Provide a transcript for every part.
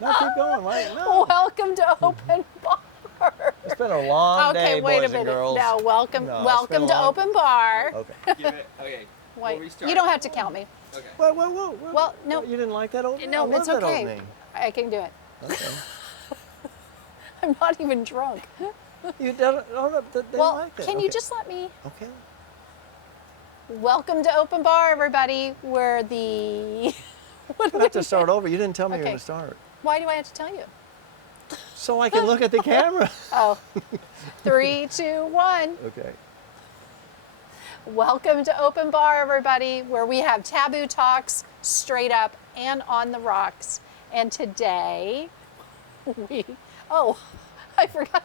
No, keep going. Wait, no. Welcome to Open Bar. It's been a long day, Okay, wait a boys and minute. girls. Now, welcome No, it's been welcome a to long- Open Bar. Okay. Give it. Okay. Wait, We'll restart. you don't have to count me. Okay. Whoa. Well, no. You didn't like that opening? No, I love it's that okay. opening. I can do it. Okay. I'm not even drunk. You don't, they Well, like that. can you Okay. just let me? Okay. Welcome to Open Bar, everybody. Where the You have to start over. You didn't tell me you were Okay. going to start. Why do I have to tell you? So I can look at the camera. Oh, 3, 2, 1. Okay. Welcome to Open Bar, everybody, where we have taboo talks straight up and on the rocks. And today, I forgot.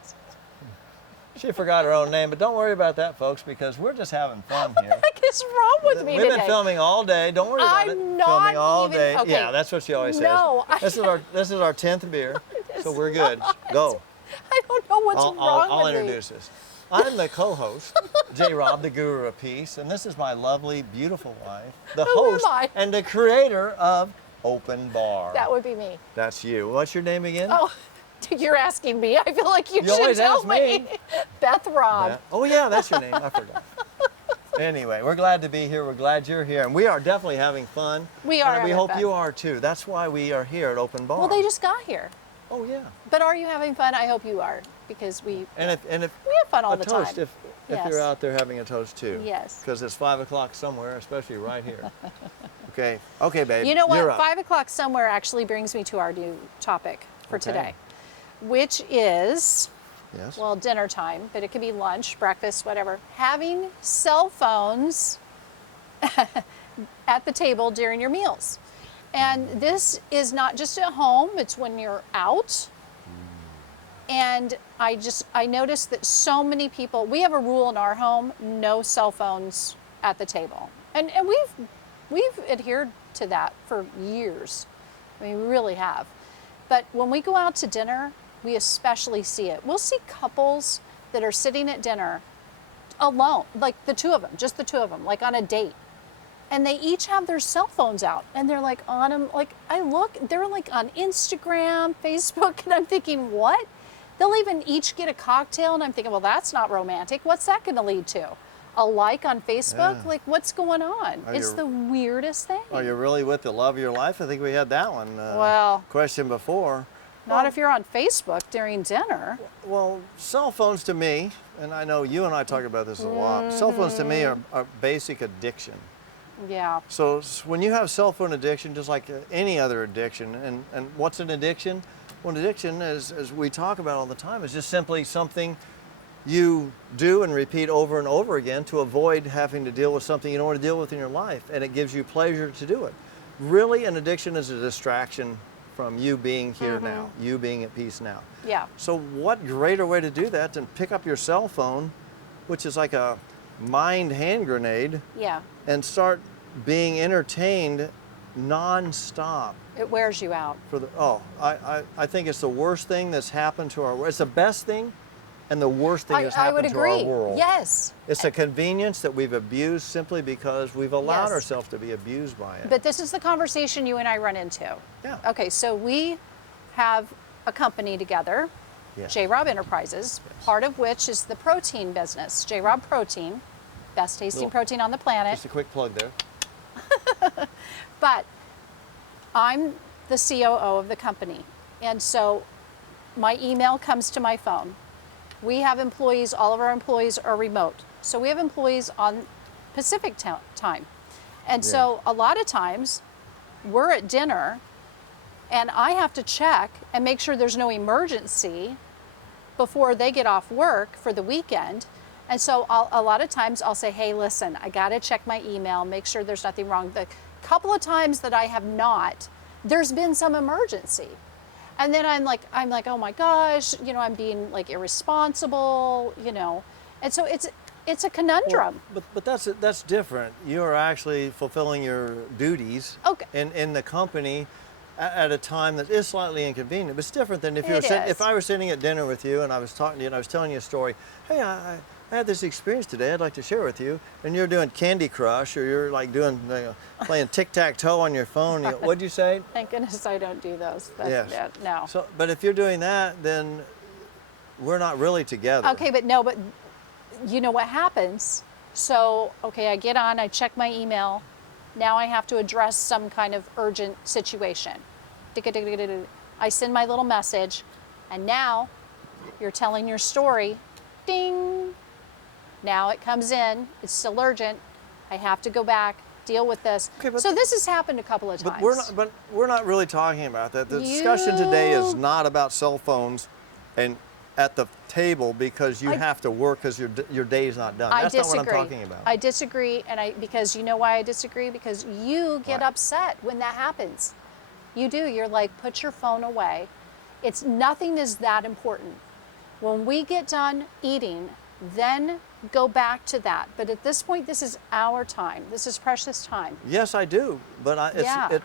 She forgot her own name, but don't worry about that, folks, because we're just having fun here. What the heck is wrong with me We've today? been filming all day. Don't worry about it. I'm not filming all even- day. okay. Yeah, that's what she always says. No, This is our 10th beer, so we're good. Go. I don't know what's wrong I'll with me. introduce us. I'm the co-host, J. Rob, the guru of peace, and this is my lovely, beautiful wife, the Who am host I? and the creator of Open Bar. That would be me. That's you. What's your name again? Oh, you're asking me. I feel like you You should always tell ask me. Beth Rob. Yeah. Oh yeah, that's your name. I forgot. Anyway, we're glad to be here. We're glad you're here, and we are definitely having fun. We are And we having hope fun. you are too. That's why we are here at Open Bar. Well, they just got here. Oh yeah. But are you having fun? I hope you are, because we And if we have fun all a the toast, time. if Yes. you're out there having a toast too. Yes. Because it's 5 o'clock somewhere, especially right here. Okay, babe. You know what? You're up. 5 o'clock somewhere actually brings me to our new topic for Okay. today, which is, Yes. well, dinner time, but it could be lunch, breakfast, whatever. Having cell phones at the table during your meals. And this is not just at home, it's when you're out. And I noticed that so many people, we have a rule in our home, no cell phones at the table. And we've adhered to that for years. I mean, we really have. But when we go out to dinner, we especially see it. We'll see couples that are sitting at dinner alone, like the two of them, just the two of them, like on a date. And they each have their cell phones out and they're like on them. Like they're like on Instagram, Facebook, and I'm thinking, what? They'll even each get a cocktail and I'm thinking, well, that's not romantic. What's that going to lead to? A like on Facebook? Yeah. Like, what's going on? It's the weirdest thing. Are you really with the love of your life? I think we had that one Well, question before. not if you're on Facebook during dinner. Well, cell phones to me, and I know you and I talk about this a lot, cell phones to me are basic addiction. Yeah. So when you have cell phone addiction, just like any other addiction, and what's an addiction? Well, an addiction, as we talk about all the time, is just simply something you do and repeat over and over again to avoid having to deal with something you don't want to deal with in your life, and it gives you pleasure to do it. Really, an addiction is a distraction from you being here now, you being at peace now. Yeah. So what greater way to do that than pick up your cell phone, which is like a mind hand grenade, Yeah. and start being entertained non-stop. It wears you out. I think it's the worst thing that's happened to our world. It's the best thing and the worst thing that's I would happened to agree. our world. Yes. It's a convenience that we've abused simply because we've allowed Yes. ourselves to be abused by it. But this is the conversation you and I run into. Yeah. Okay, so we have a company together, Yes. J. Rob Enterprises, part of which is the protein business. J. Rob Protein, best tasting Little- protein on the planet. Just a quick plug there. But I'm the COO of the company. And so my email comes to my phone. We have employees, all of our employees are remote. So we have employees on Pacific time. And so a lot of times we're at dinner and I have to check and make sure there's no emergency before they get off work for the weekend. And so a lot of times I'll say, hey, listen, I got to check my email, make sure there's nothing wrong. The couple of times that I have not, there's been some emergency. And then I'm like, oh my gosh, I'm being like irresponsible, And so it's a conundrum. But that's different. You're actually fulfilling your duties Okay. in the company at a time that is slightly inconvenient. But it's different than if you were if I were sitting at dinner with you and I was talking to you and I was telling you a story. Hey, I had this experience today. I'd like to share with you. And you're doing Candy Crush, or you're like doing playing tic-tac-toe on your phone. What'd you say? Thank goodness I don't do those. Yes. Yeah, no. So, but if you're doing that, then we're not really together. Okay, but no, but you know what happens? So, okay, I get on, I check my email. Now I have to address some kind of urgent situation. I send my little message, and now you're telling your story. Ding! Now it comes in, it's still urgent. I have to go back, deal with this. Okay, but so this has happened a couple of times. But we're not really talking about that. The discussion today is not about cell phones and at the table because you have to work because your day is not done. That's not what I'm talking about. I disagree, and because you know why I disagree? Because you get upset when that happens. You do. You're like, put your phone away. It's nothing is that important. When we get done eating, then go back to that. But at this point, this is our time. This is precious time. Yes, I do. But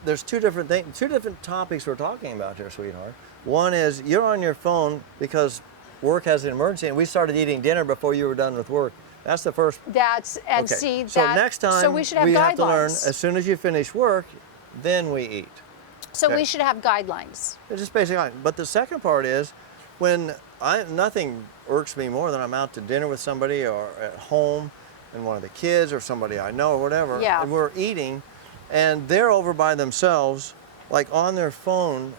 there's two different things, two different topics we're talking about here, sweetheart. One is you're on your phone because work has an emergency, and we started eating dinner before you were done with work. That's the first. So next time so we should have have to learn guidelines. as soon as you finish work, then we eat. So we should have guidelines. It's just basically. But the second part is when nothing irks me more than I'm out to dinner with somebody or at home and one of the kids or somebody I know or whatever, and we're eating and they're over by themselves, like on their phone.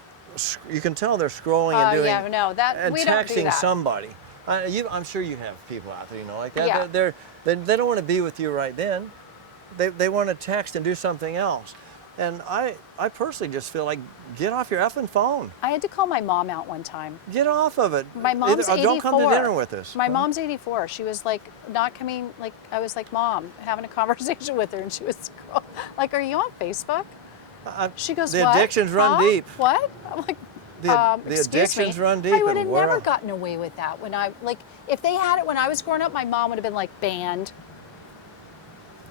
You can tell they're scrolling and doing and we don't do texting that. somebody. I'm sure you have people out there, like that. Yeah. They don't want to be with you right then. They want to text and do something else. And I personally just feel like, get off your effing phone. I had to call my mom out one time. Get off of it. My mom's 84. Don't come to dinner with us. My mom's 84. She was like not coming. Like I was like, Mom, having a conversation with her, and she was like, "Are you on Facebook?" She goes, the "What? addictions run deep. What?" I'm like, the excuse addictions me. run deep. I would have never gotten away with that when if they had it when I was growing up, my mom would have been like banned.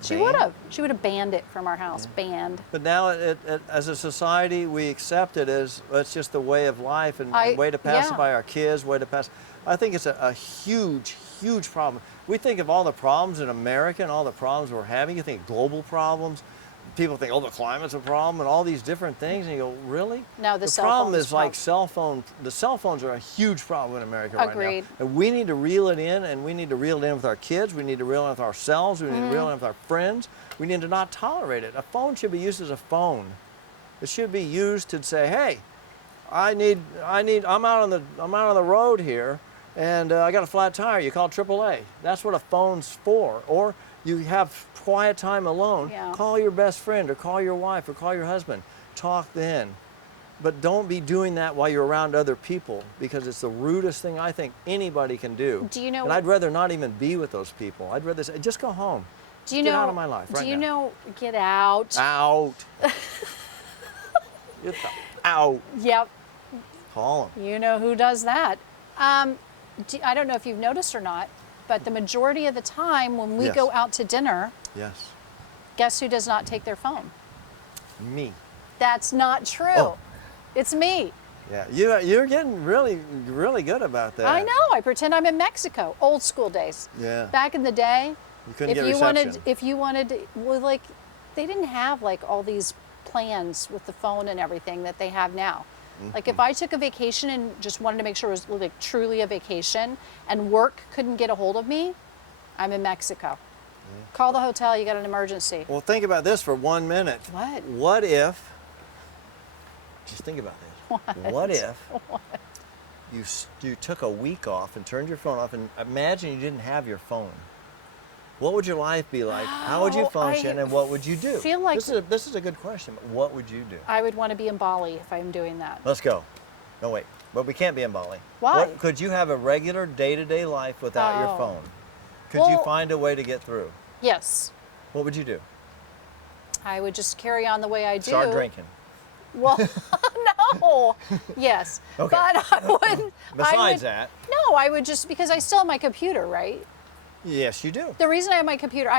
She would have. She would have banned it from our house. Banned. But now, as a society, we accept it as it's just the way of life and way to pacify our kids. Way to pass. I think it's a huge, huge problem. We think of all the problems in America and all the problems we're having. You think global problems. People think, oh, the climate's a problem and all these different things, and you go, really? No, the cell problem phones is like cell phone. The cell phones are a huge problem in America right Agreed. now. And we need to reel it in, and we need to reel it in with our kids. We need to reel it in with ourselves. We need to reel it in with our friends. We need to not tolerate it. A phone should be used as a phone. It should be used to say, hey, I'm out on the road here, and I got a flat tire. You call AAA. That's what a phone's for. Or you have quiet time alone. Call your best friend, or call your wife, or call your husband. Talk then. But don't be doing that while you're around other people, because it's the rudest thing I think anybody can do. Do you know? And I'd rather not even be with those people. I'd rather say, just go home. Do you get know? Out of my life right Do you now. know? Get out. Out. Get out. Yep. Call them. You know who does that? I don't know if you've noticed or not, but the majority of the time when we go out to dinner, yes. Guess who does not take their phone? Me. That's not true. Oh. It's me. Yeah, you're getting really, really good about that. I know. I pretend I'm in Mexico. Old school days. Yeah. Back in the day, you couldn't get reception. if you wanted, well, like, they didn't have like all these plans with the phone and everything that they have now. Like if I took a vacation and just wanted to make sure it was like truly a vacation and work couldn't get a hold of me, I'm in Mexico. Call the hotel, you got an emergency. Well, think about this for 1 minute. What? What if, just think about this. What if you took a week off and turned your phone off, and imagine you didn't have your phone? What would your life be like? How would you function, and what would you do? Feel like this is a good question, but what would you do? I would want to be in Bali if I'm doing that. Let's go. No, wait. But we can't be in Bali. Why? Could you have a regular day-to-day life without your phone? Could you find a way to get through? Yes. What would you do? I would just carry on the way I do. Start drinking. Well, no. Yes. Okay. But I wouldn't. Besides that. No, I would just, because I still have my computer, right? Yes, you do. The reason I have my computer,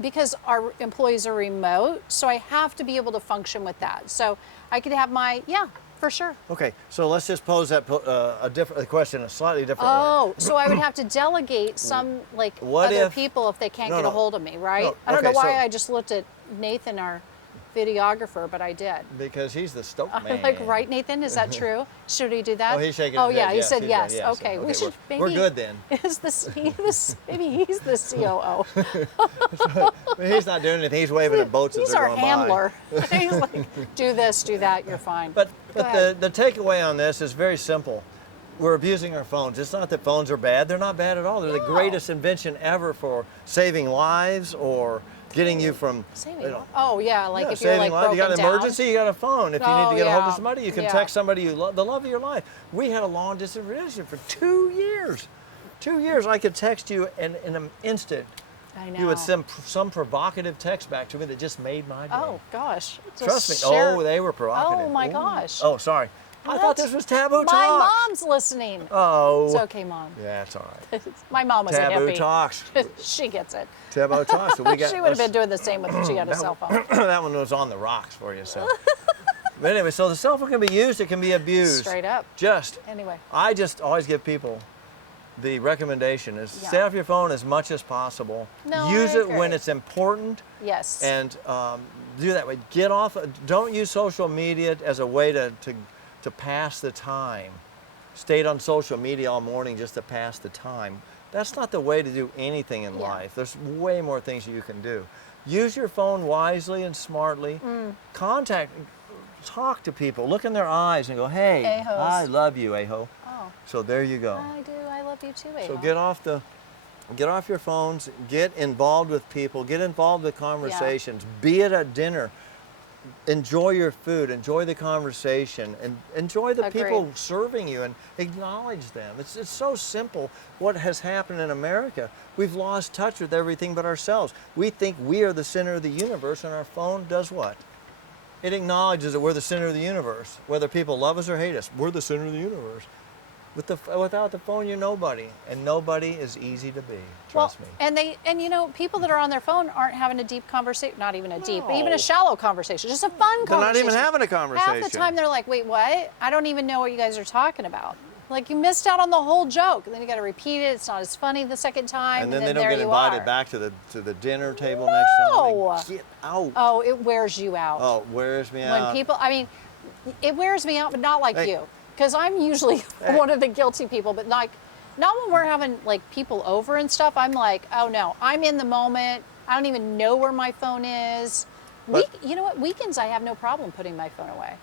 because our employees are remote, so I have to be able to function with that. So I could have my, yeah, for sure. Okay, so let's just pose that a question a slightly different way. Oh, so I would have to delegate some like What other if- people if they can't No, get no. a hold of me, right? No, I don't know okay, why so- I just looked at Nathan, our videographer, but I did. Because he's the Stoke man. Like, right, Nathan? Is that true? Should he do that? Oh, he's shaking Oh, his yeah, head. he Yes, said he's yes. done, yes. Okay, we Okay, should maybe. we're good then. Maybe he's the COO. He's not doing anything. He's waving at boats as He's they're our going handler. He's like, do this, do that, you're fine. by. But ahead. the takeaway on this is very simple. We're abusing our phones. It's not that phones are bad. They're not bad at all. They're the No. greatest invention ever for saving lives or getting you from, Saving oh, yeah, like yeah, if you're saving like lives. broken You got an down. emergency, you got a phone. If you need Oh, to get a hold yeah. of somebody, you can Yeah. text somebody you love, the love of your life. We had a long distance relationship for 2 years. 2 years, I could text you in an instant. I know. You would send some provocative text back to me that just made my day. Oh, gosh. Just Trust me. share- Oh, they were provocative. Oh, my Ooh. gosh. Oh, sorry. I thought this was Taboo My Talks. mom's listening. Oh. It's okay, Mom. Yeah, it's all right. My mom was Taboo a hippie. Talks. She gets it. Taboo Talks. So we got, She would have been doing the same if she had a cell phone. that one was on the rocks for you. So. But anyway, so the cell phone can be used. It can be abused. Straight up. Anyway. I just always give people the recommendation is Yeah. stay off your phone as much as possible. No, Use I it when agree. it's important. Yes. And do that way. Get off. Don't use social media as a way to pass the time. Stayed on social media all morning just to pass the time. That's not the way to do anything in Yeah. life. There's way more things you can do. Use your phone wisely and smartly. Talk to people. Look in their eyes and go, "Hey, A-hoes. I love you, a-ho." Oh, So there you go. I do. I love you too, So Ava. get off your phones, get involved with people, get involved with conversations, be it at dinner. Enjoy your food, enjoy the conversation, and enjoy the Agreed. people serving you and acknowledge them. It's so simple what has happened in America. We've lost touch with everything but ourselves. We think we are the center of the universe, and our phone does what? It acknowledges that we're the center of the universe. Whether people love us or hate us, we're the center of the universe. Without the phone, you're nobody, and nobody is easy to be. Trust me. And you know, people that are on their phone aren't having a deep conversation, not even a deep, but even No. a shallow conversation, just a fun They're not conversation. even having a Half conversation. the time they're like, wait, what? I don't even know what you guys are talking about. Like, you missed out on the whole joke. And then you got to repeat it. It's not as funny the second time. And then they don't there get you invited are. back to the dinner table next time. No. Like, get out. Oh, it wears you out. Oh, wears me When out. people, I mean, it wears me out, but not like Hey. you. Because I'm usually Hey. one of the guilty people, but like, not when we're having like people over and stuff. I'm like, oh no, I'm in the moment. I don't even know where my phone is. But- You know what? Weekends, I have no problem putting my phone away.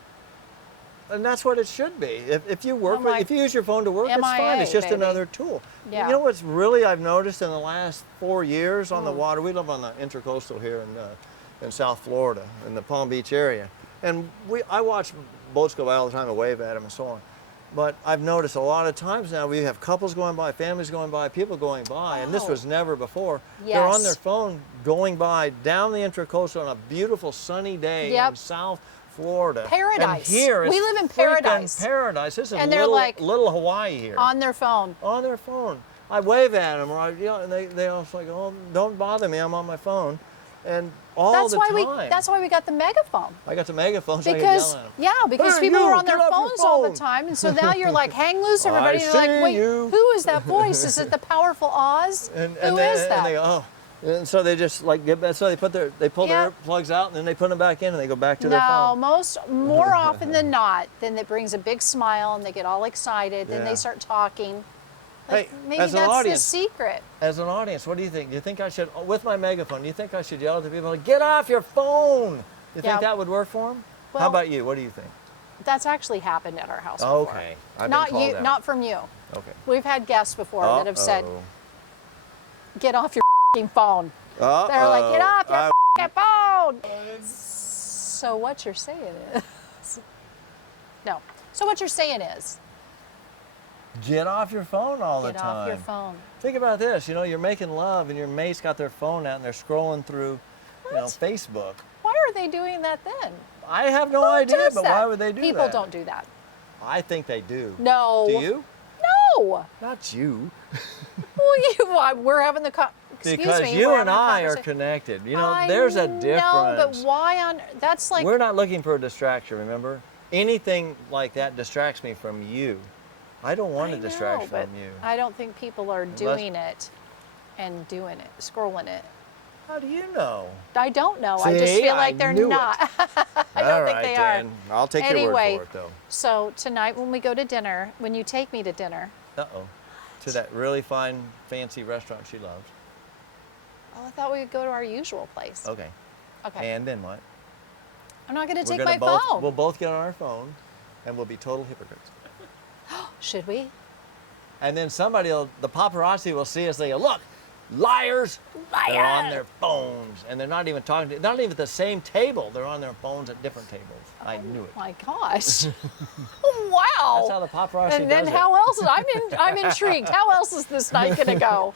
And that's what it should be. If you work, I'm like, if you use your phone to work, it's fine. MIA, It's just baby. another tool. Yeah. You know what's really I've noticed in the last 4 years on the water. We live on the Intracoastal here in South Florida, in the Palm Beach area, and I watch boats go by all the time and wave at them and so on. But I've noticed a lot of times now we have couples going by, families going by, people going by, and this Oh. was never before. They're on Yes. their phone going by down the Intracoastal on a beautiful sunny day Yep. in South Florida. Paradise. And here We is live in freaking paradise. Paradise. This is And they're little, like little Hawaii here. On their phone. On their phone. I wave at them, or and they also like, oh, don't bother me. I'm on my phone, and all That's the why time. that's why we got the megaphone. I got the megaphone, so I can Because yell at them. yeah, because Hey, people you, are on their get off your phones all the phone. time, and so now you're like, hang loose, everybody. I You're like, see wait, you. who is that voice? Is it the powerful Oz? And Who they, is that? And they go, oh. And so they just like get back. So they pull their plugs out, and then they put them back in, and they go back to their No, phone. more often than not, then it brings a big smile and they get all excited. Then Yeah. they start talking. Like, Hey, maybe as an that's the audience- secret. As an audience, what do you think? Do you think I should, with my megaphone, do you think I should yell at the people, like, get off your phone? You Yeah. think that would work for them? How Well, about you? What do you think? That's actually happened at our house before. Okay. I've been Not called you, out. not from you. Okay. We've had guests before that have said, Uh-oh. "Get off your f***ing phone." They're like, "Get off your f***ing phone." So what you're saying is, no. So what you're saying is, Get off your phone all the get time. off your phone. Think about this. You know, you're making love, and your mate's got their phone out, and they're scrolling through, Facebook. Why are they doing that then? I have no Who idea, does but that? why would they do People that? don't do that. I think they do. No. Do you? No. Not you. Well, we're having the excuse Because me, you we're and having a I are conversation. connected. You know, I there's a know, difference. but why on? That's like We're not looking for a distraction, remember? Anything like that distracts me from you. I don't want to I distract know, but from you. I don't think people are doing it and doing it, scrolling it. How do you know? I don't know. I just See, feel I like they're knew it. not. I don't think they are. Then. I'll take your Anyway, word for it, though. so tonight when we go to dinner, when you take me to dinner, Uh-oh. To that really fine, fancy restaurant she loves. oh, I thought we would go to our usual place. Okay. Okay. And then what? I'm not going to We're take gonna my phone. We'll both get on our phone, and we'll be total hypocrites. Should we? And then the paparazzi will see us. They go, look, liars. They're on Liar. their phones, and they're not even talking. They're not even at the same table. They're on their phones at different tables. I knew it. My gosh. Wow. That's how the paparazzi And then does how else? I'm intrigued. How else is this night going to go?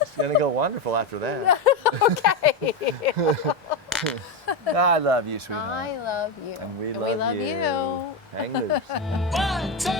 It's gonna go wonderful after that. Okay. I love you, sweetheart. I love you. And we love love you. Hang loose. 1, 2,